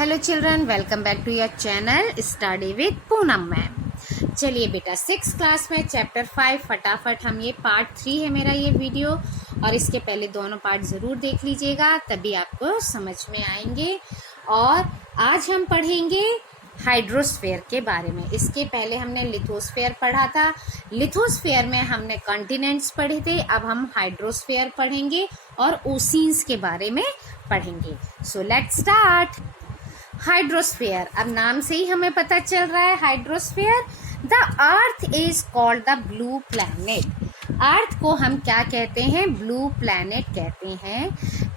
Hello children, welcome back to your channel study with Poonam ma'am. चलिए बेटा, 6th class में chapter 5 फटाफट हम ये पार्ट 3 है मेरा ये वीडियो, और इसके पहले दोनों पार्ट ज़रूर देख लीजिएगा, तभी आपको समझ में आएंगे। और आज हम पढ़ेंगे हाइड्रोस्फीयर के बारे में। इसके पहले हमने लिथोस्फीयर पढ़ा था। लिथोस्फीयर में हमने कॉन्टिनेंट्स पढ़े थे, अब हम हाइड्रोस्फीयर पढ़ेंगे और ओशियंस के बारे में पढ़ेंगे। So let's start. हाइड्रोस्फीयर, अब नाम से ही हमें पता चल रहा है hydrosphere. The earth is called the blue planet. Earth को हम क्या कहते हैं? ब्लू प्लैनेट कहते हैं।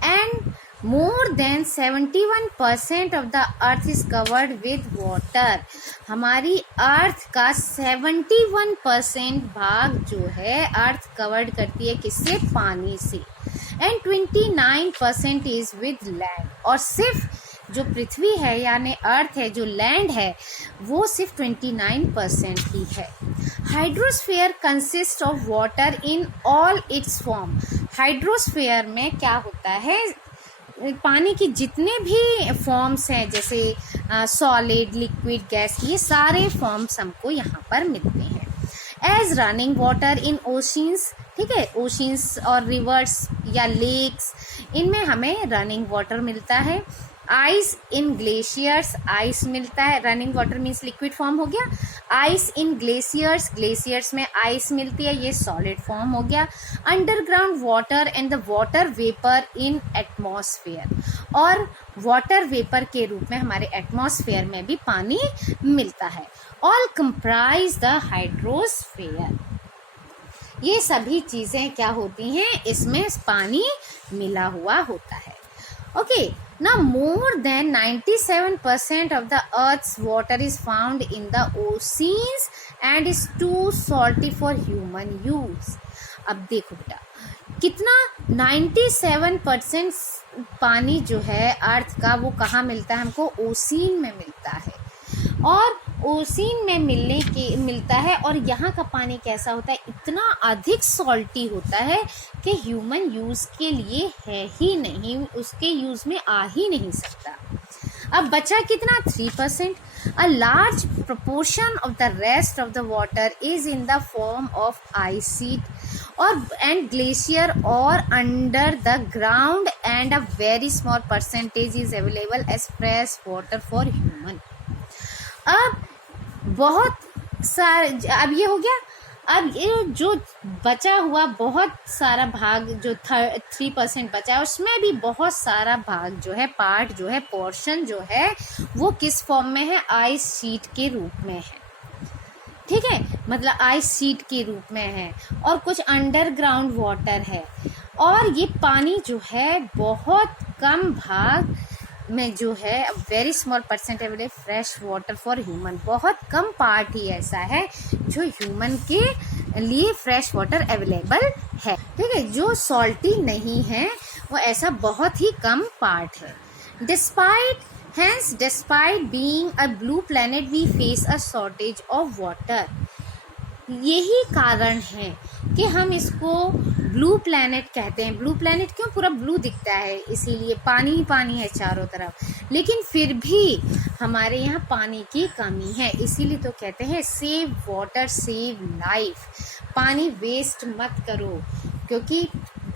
And more than 71% of the earth is covered with water. हमारी अर्थ का 71% भाग जो है अर्थ कवर्ड करती है किससे? पानी से। And 29% is with land. और सिर्फ जो पृथ्वी है यानी अर्थ है, जो लैंड है, वो सिर्फ 29% ही है। Hydrosphere consist of water in all it's form. Hydrosphere में क्या होता है? पानी की जितने भी फॉर्म्स हैं, जैसे सॉलिड, लिक्विड, गैस, ये सारे फॉर्म्स हमको यहाँ पर मिलते हैं। As running water in oceans, ठीक है, ओशियंस और रिवर्स या लेक्स, इनमें हमें रनिंग वाटर मिलता है। आइस इन ग्लेशियर्स, आइस मिलता है। Running water means liquid form हो गया। आइस इन ग्लेशियर्स, ग्लेशियर्स में आइस मिलती है, ये सॉलिड फॉर्म हो गया। Underground water and the water vapour in atmosphere, और वाटर वेपर के रूप में हमारे एटमॉस्फेयर में भी पानी मिलता है। All comprise the hydrosphere. ये सभी चीजें क्या होती हैं? इसमें पानी मिला हुआ होता है। Okay, now more than 97% of the earth's water is found in the oceans and is too salty for human use. अब देखो बेटा, कितना 97% पानी जो है अर्थ का, वो कहाँ मिलता है हमको? ओशियन में मिलता है। और ओशियन में मिलता है, और यहाँ का पानी कैसा होता है? इतना अधिक सॉल्टी होता है कि ह्यूमन यूज़ के लिए है ही नहीं, उसके यूज़ में आ ही नहीं सकता। अब बचा कितना? 3%। A large proportion of the rest of the water is in the form of ice sheet और एंड ग्लेशियर और under the ground, and a very small percentage is available as fresh water for human. अब बहुत सारे, अब ये हो गया। अब ये जो बचा हुआ बहुत सारा भाग, जो 3% बचा है, उसमें भी बहुत सारा भाग जो है, पार्ट जो है, पोर्शन जो है, वो किस फॉर्म में है? आइस शीट के रूप में है। ठीक है, मतलब आइस शीट के रूप में है, और कुछ अंडरग्राउंड वाटर है। और ये पानी जो है बहुत कम भाग में जो है, very small percent available fresh water for human. बहुत कम पार्ट ही ऐसा है जो ह्यूमन के लिए फ्रेश वाटर अवेलेबल है। ठीक है, जो सॉल्टी नहीं है, वो ऐसा बहुत ही कम पार्ट है। Despite being a blue planet we face a shortage of water. यही कारण है कि हम इसको ब्लू प्लैनेट कहते हैं। ब्लू प्लैनेट क्यों? पूरा ब्लू दिखता है, इसीलिए पानी ही पानी है चारों तरफ। लेकिन फिर भी हमारे यहाँ पानी की कमी है, इसीलिए तो कहते हैं सेव वाटर सेव लाइफ। पानी वेस्ट मत करो, क्योंकि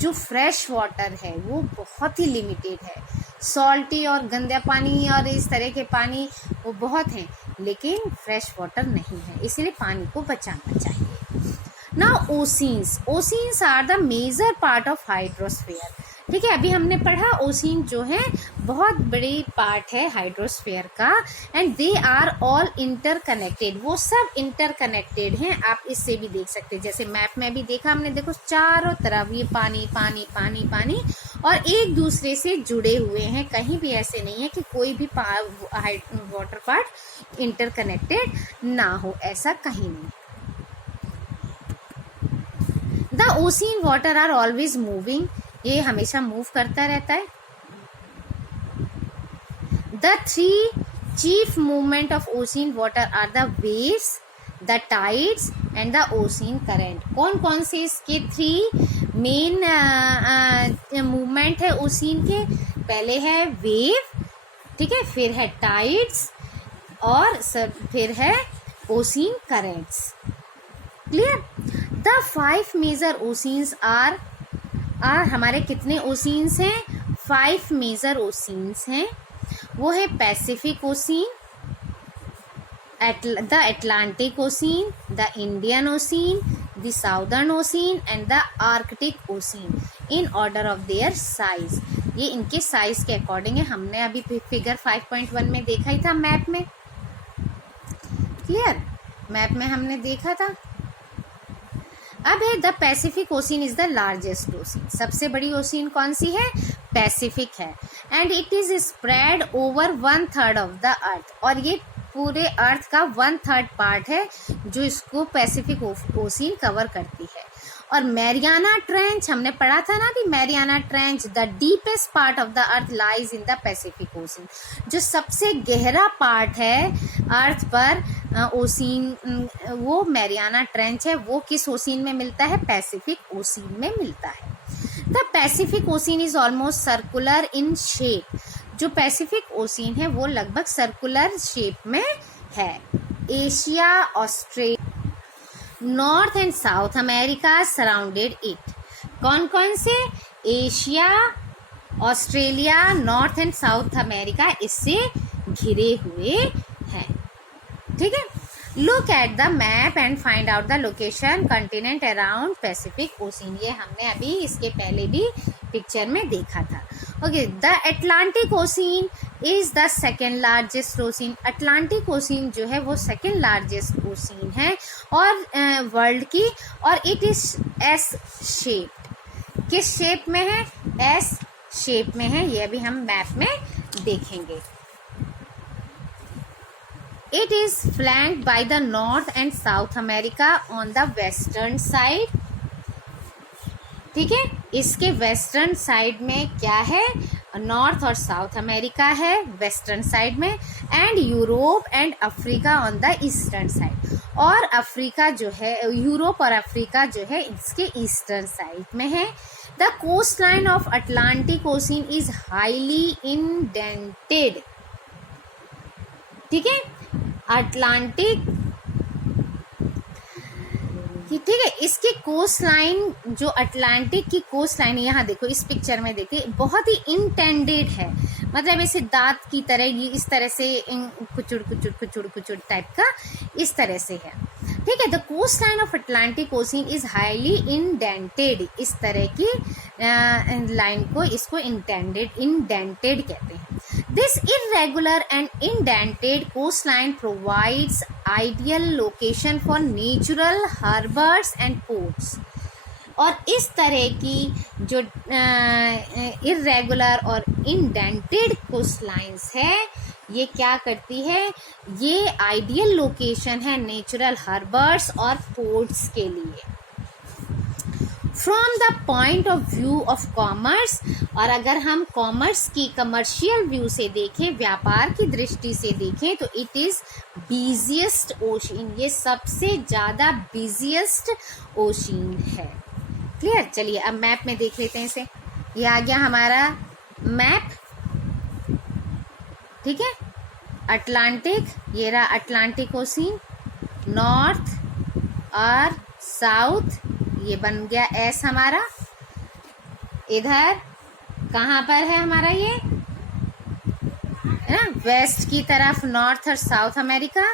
जो फ्रेश वाटर है वो बहुत ही लिमिटेड है। सॉल्टी और गंदा पानी और इस तरह के पानी वो बहुत हैं, लेकिन फ्रेश वाटर नहीं है, इसलिए पानी को बचाना चाहिए। Now oceans are the major part of hydrosphere. ठीक है, अभी हमने पढ़ा ओशियन जो है बहुत बड़ी पार्ट है हाइड्रोस्फीयर का। And they are all interconnected, वो सब इंटरकनेक्टेड हैं। आप इससे भी देख सकते हैं, जैसे मैप में भी देखा हमने, देखो चारों तरफ ये पानी पानी पानी पानी, और एक दूसरे से जुड़े हुए हैं। कहीं भी ऐसे नहीं है कि कोई भी वाटर पार्ट इंटरकनेक्टेड ना हो, ऐसा कहीं नहीं। The ocean water are always moving, ये हमेशा मूव करता रहता है। The 3 chief movement of ocean water are the waves, the tides and the ocean current. कौन कौन से इसके 3 मेन मूवमेंट है ओशियन के? पहले है वेव, ठीक है, फिर है टाइड्स और फिर है ocean currents. Clear. The 5 major oceans are हमारे कितने ओशिन्स हैं? 5 मेजर ओशिन्स हैं। वो है Pacific ocean, the Atlantic ocean, the Indian ocean, the southern ocean and the Arctic ocean in order of their size. ये इनके साइज के अकॉर्डिंग है। हमने अभी फिगर 5.1 में देखा ही था मैप में। क्लियर, मैप में हमने देखा था। अब है the Pacific ocean is the largest ocean. सबसे बड़ी ओशिन कौन सी है? पैसिफिक है। And it is spread over 1/3 of the अर्थ। और ये पूरे अर्थ का 1/3 पार्ट है जो इसको पैसिफिक ओशिन कवर करती है। और मैरियाना ट्रेंच हमने पढ़ा था ना, भी Mariana trench the deepest part of the earth lies in the Pacific ocean. जो सबसे गहरा पार्ट है अर्थ पर ओशिन, वो मैरियाना ट्रेंच है। वो किस ओशिन में मिलता है? पैसिफिक ओशिन में मिलता है। The Pacific ocean is almost circular in shape. जो पैसिफिक ओशिन है वो लगभग सर्कुलर शेप में है। Asia, Australia, north and south America surrounded it. कौन कौन से? Asia, Australia, north and south America इससे घिरे हुए हैं। ठीक है। Look at the map and find out the location continent around Pacific ocean. ये हमने अभी इसके पहले भी पिक्चर में देखा था। Okay, the Atlantic ocean is the second largest ocean. Atlantic ocean जो है वो सेकेंड लार्जेस्ट ओशिन है और वर्ल्ड की, और इट इज एस शेप। किस शेप में है? एस शेप में है। ये अभी हम मैप में देखेंगे। It is flanked by the North and South America on the western side. ठीक है, इसके वेस्टर्न साइड में क्या है? नॉर्थ और साउथ अमेरिका है वेस्टर्न साइड में, and Europe and Africa on the eastern side. और अफ्रीका जो है, यूरोप और अफ्रीका जो है इसके ईस्टर्न साइड में है। The coast line of Atlantic ocean is highly indented. ठीक है, अटलांटिक, ठीक है, इसकी कोस्ट लाइन, जो अटलांटिक की कोस्ट लाइन, यहाँ देखो इस पिक्चर में देखिए, बहुत ही इंटेंडेड है। मतलब ऐसे दांत की तरह, ये इस तरह से कुचुड़ कुचुड़ कुचुड़ कुचुड़ टाइप का इस तरह से है। ठीक है। The coast line of Atlantic ocean is highly indented. इस तरह की लाइन को, इसको इंडेंटेड कहते हैं। This irregular and indented coastline provides ideal location for natural harbors and ports. और इस तरह की जो irregular और indented coastlines है, ये क्या करती है? ये आइडियल लोकेशन है नेचुरल हार्बर्स और पोर्ट्स के लिए। From the point of view of commerce, और अगर हम कॉमर्स की कमर्शियल व्यू से देखें, व्यापार की दृष्टि से देखें, तो इट इज बिजिएस्ट ओशिन। ये सबसे ज़्यादा बिजिएस्ट ओशिन है। क्लियर। चलिए अब मैप में देख लेते हैं इसे। ये आ गया हमारा मैप। ठीक है, अटलांटिक, ये रहा अटलांटिक ओशिन, नॉर्थ और साउथ, ये बन गया एस हमारा। इधर कहाँ पर है हमारा? ये है ना, वेस्ट की तरफ नॉर्थ और साउथ अमेरिका,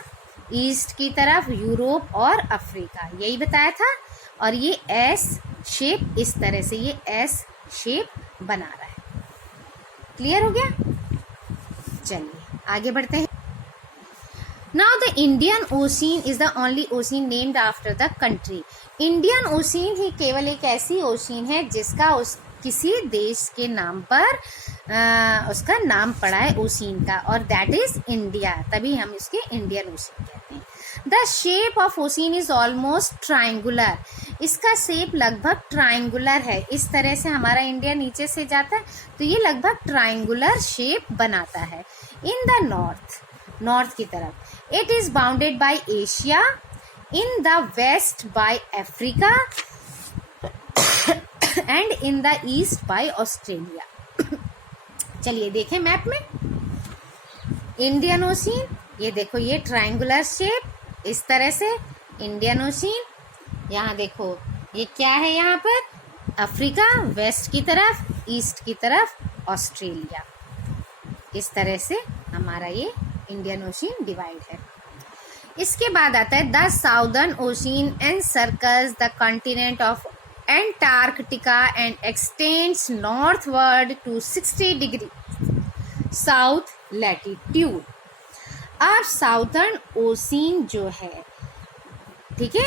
ईस्ट की तरफ यूरोप और अफ्रीका, यही बताया था। और ये एस शेप, इस तरह से ये एस शेप बना रहा है। क्लियर हो गया? चलिए आगे बढ़ते हैं। Now the Indian Ocean is the only ocean named after the country. Indian ocean ही केवल एक ऐसी ओशिन है जिसका किसी देश के नाम पर उसका नाम पड़ा है ओशिन का, और दैट इज इंडिया। तभी हम इसके इंडियन ओशिन कहते हैं। The shape of ocean is almost triangular. इसका शेप लगभग ट्राइंगुलर है। इस तरह से हमारा इंडिया नीचे से जाता है तो ये लगभग ट्राइंगुलर शेप बनाता है। इन द नॉर्थ की तरफ it is bounded by Asia, in the west by Africa and in the east by Australia. चलिए देखें मैप में। इंडियन ओशियन, ये देखो ये ट्रायंगुलर शेप इस तरह से इंडियन ओशियन। यहाँ देखो ये क्या है, यहाँ पर अफ्रीका वेस्ट की तरफ, ईस्ट की तरफ ऑस्ट्रेलिया। इस तरह से हमारा ये इंडियन ओशियन डिवाइड है। इसके बाद आता है the southern ocean and circles the continent of Antarctica and extends northward to 60 degree south latitude. अब साउदर्न ओशियन जो है, ठीक है,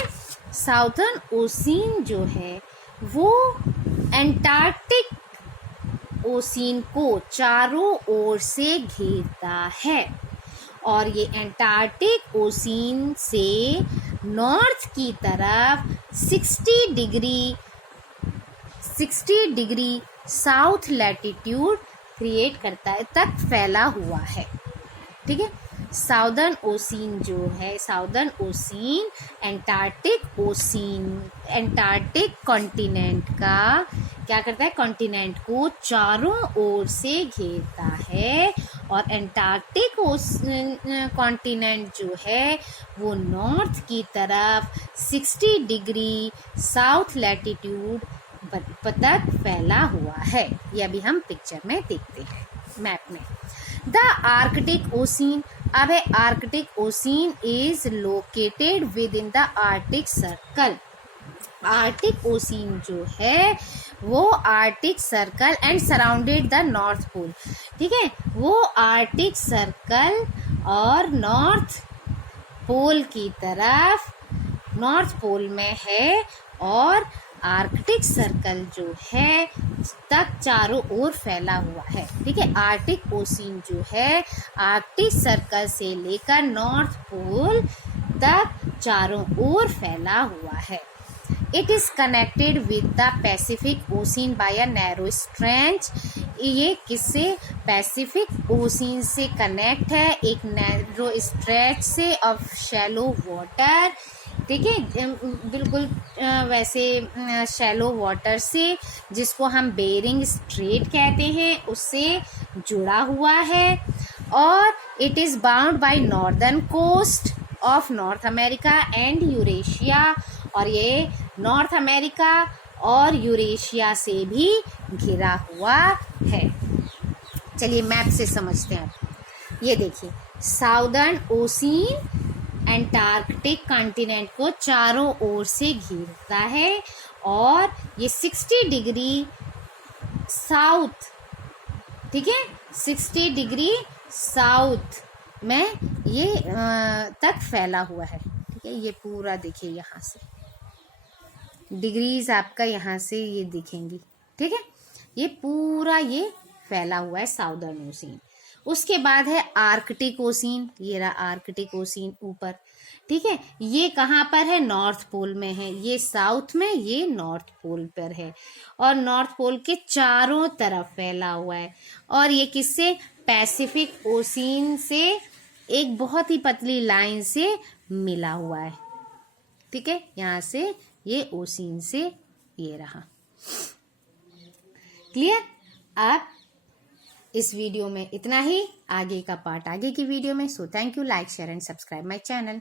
साउदर्न ओशियन जो है वो एंटार्क्टिक ओशियन को चारों ओर से घेरता है और ये एंटार्क्टिक ओशियन से नॉर्थ की तरफ 60 डिग्री साउथ लैटिट्यूड क्रिएट करता है, तक फैला हुआ है। ठीक है, साउदर्न ओशियन जो है, साउदर्न ओशियन एंटार्क्टिक कॉन्टिनेंट का क्या करता है, कॉन्टिनेंट को चारों ओर से घेरता है और एंटार्क्टिक कॉन्टिनेंट जो है वो नॉर्थ की तरफ 60 डिग्री साउथ लैटिट्यूड तक फैला हुआ है। ये अभी हम पिक्चर में देखते हैं, मैप में। द आर्कटिक ओशियन, अब है Arctic ocean is located within the Arctic circle. Arctic ocean जो है वो Arctic circle and surrounded the north pole. ठीक है, वो आर्कटिक सर्कल और नॉर्थ पोल की तरफ, नॉर्थ पोल में है और आर्कटिक सर्कल जो है तक चारों ओर फैला हुआ है। ठीक है, आर्कटिक ओशियन जो है आर्कटिक सर्कल से लेकर नॉर्थ पोल तक चारों ओर फैला हुआ है। It is connected with the Pacific ocean by a narrow stretch. ये किससे, पैसिफिक ओशियन से कनेक्ट है, एक नैरो स्ट्रेच से ऑफ शैलो वाटर। ठीक है, बिल्कुल वैसे शैलो वाटर से, जिसको हम बेरिंग स्ट्रेट कहते हैं, उससे जुड़ा हुआ है। और it is bound by northern coast of North America and Eurasia, और ये नॉर्थ अमेरिका और यूरेशिया से भी घिरा हुआ है। चलिए मैप से समझते हैं। ये देखिए, साउदर्न ओशियन एंटार्क्टिक कॉन्टिनेंट को चारों ओर से घेरता है और ये 60 डिग्री साउथ, ठीक है, 60 डिग्री साउथ में ये तक फैला हुआ है। ठीक है, ये पूरा देखिए, यहाँ से डिग्रीज आपका यहाँ से ये दिखेंगी। ठीक है, ये पूरा ये फैला हुआ है साउदर्न ओशियन। उसके बाद है आर्कटिक ओशियन, ये रहा आर्कटिक ओशियन ऊपर। ठीक है, ये कहाँ पर है, नॉर्थ पोल में है, ये साउथ में, ये नॉर्थ पोल पर है और नॉर्थ पोल के चारों तरफ फैला हुआ है। और ये किससे, पैसिफिक ओशियन से एक बहुत ही पतली लाइन से मिला हुआ है। ठीक है, यहाँ से ये ओशियन से ये रहा। क्लियर? अब इस वीडियो में इतना ही, आगे का पार्ट आगे की वीडियो में। So thank you, like share and subscribe my channel.